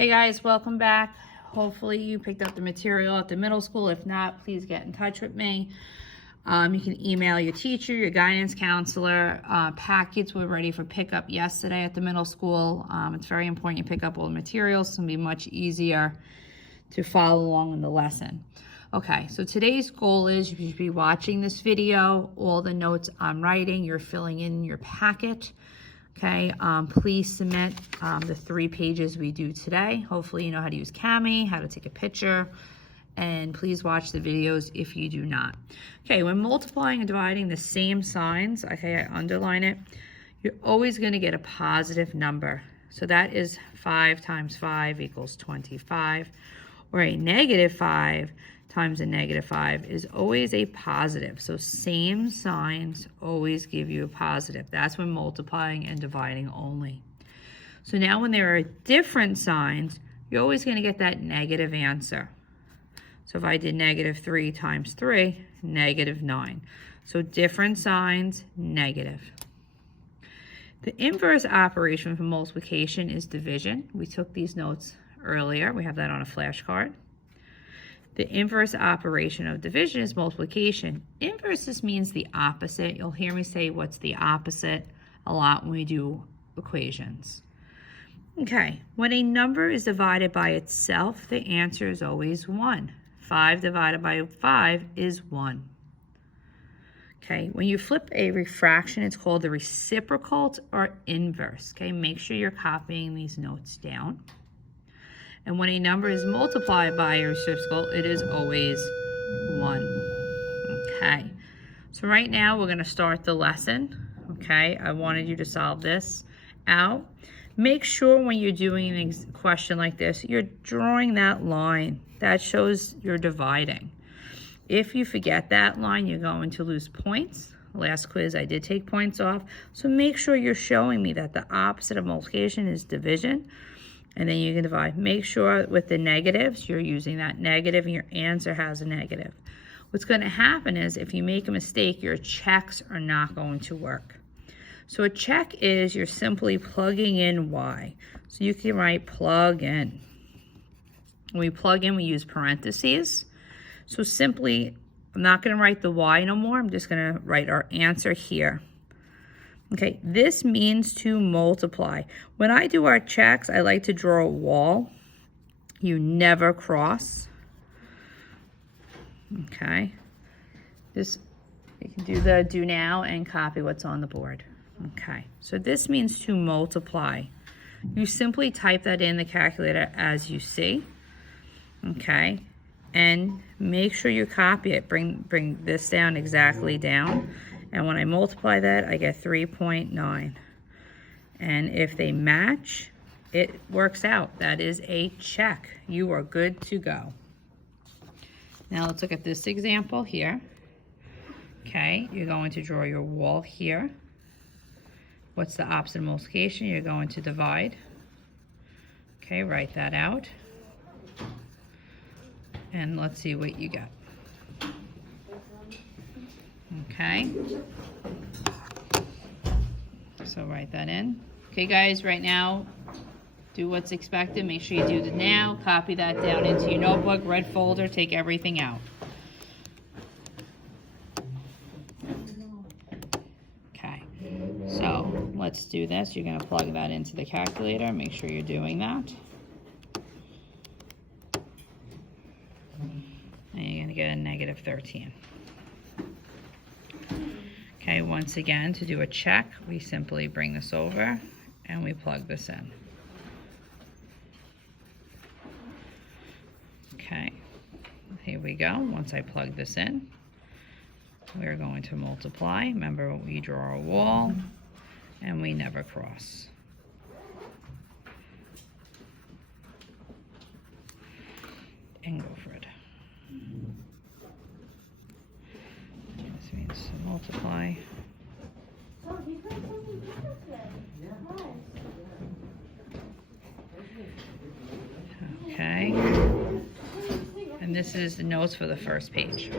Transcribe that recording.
Hey guys, welcome back. Hopefully you picked up the material at the middle school. If not, please get in touch with me. You can email your teacher, your guidance counselor. Packets were ready for pickup yesterday at the middle school. It's very important you pick up all the materials. It's going to be much easier to follow along in the lesson. Okay, so today's goal is you should be watching this video. All the notes I'm writing, you're filling in your packet. Okay, please submit the 3 pages we do today. Hopefully you know how to use Kami, how to take a picture, and please watch the videos if you do not. Okay, when multiplying and dividing the same signs, okay, I underline it, you're always going to get a positive number. So that is 5 times 5 equals 25, or a negative 5 times a negative 5 is always a positive. So same signs always give you a positive. That's when multiplying and dividing only. So now when there are different signs, you're always going to get that negative answer. So if I did negative 3 times 3, negative 9. So different signs, negative. The inverse operation for multiplication is division. We took these notes earlier. We have that on a flashcard. The inverse operation of division is multiplication. Inverse means the opposite. You'll hear me say what's the opposite a lot when we do equations. Okay, when a number is divided by itself, the answer is always 1. 5 divided by 5 is 1. Okay, when you flip a refraction, it's called the reciprocal or inverse. Okay, make sure you're copying these notes down. And when a number is multiplied by a reciprocal, it is always 1. Okay, so right now we're going to start the lesson. Okay, I wanted you to solve this out. Make sure when you're doing a question like this, you're drawing that line. That shows you're dividing. If you forget that line, you're going to lose points. Last quiz, I did take points off. So make sure you're showing me that the opposite of multiplication is division. And then you can divide. Make sure with the negatives, you're using that negative and your answer has a negative. What's going to happen is if you make a mistake, your checks are not going to work. So a check is you're simply plugging in y. So you can write plug in. When we plug in, we use parentheses. So simply, I'm not going to write the y no more. I'm just going to write our answer here. Okay, this means to multiply. When I do our checks, I like to draw a wall. You never cross. Okay. You can do the do now and copy what's on the board. Okay, so this means to multiply. You simply type that in the calculator as you see. Okay, and make sure you copy it. Bring this down exactly down. And when I multiply that, I get 3.9. And if they match, it works out. That is a check. You are good to go. Now let's look at this example here. Okay, you're going to draw your wall here. What's the opposite of multiplication? You're going to divide. Okay, write that out. And let's see what you get. Okay, so write that in. Okay guys, right now, do what's expected. Make sure you do the now, copy that down into your notebook, red folder, take everything out. Okay, so let's do this. You're gonna plug that into the calculator. Make sure you're doing that. And you're gonna get a negative 13. Okay, once again, to do a check, we simply bring this over and we plug this in. Okay, here we go. Once I plug this in, we're going to multiply. Remember, we draw a wall and we never cross. And go for it. This means to multiply. Okay. And this is the notes for the first page.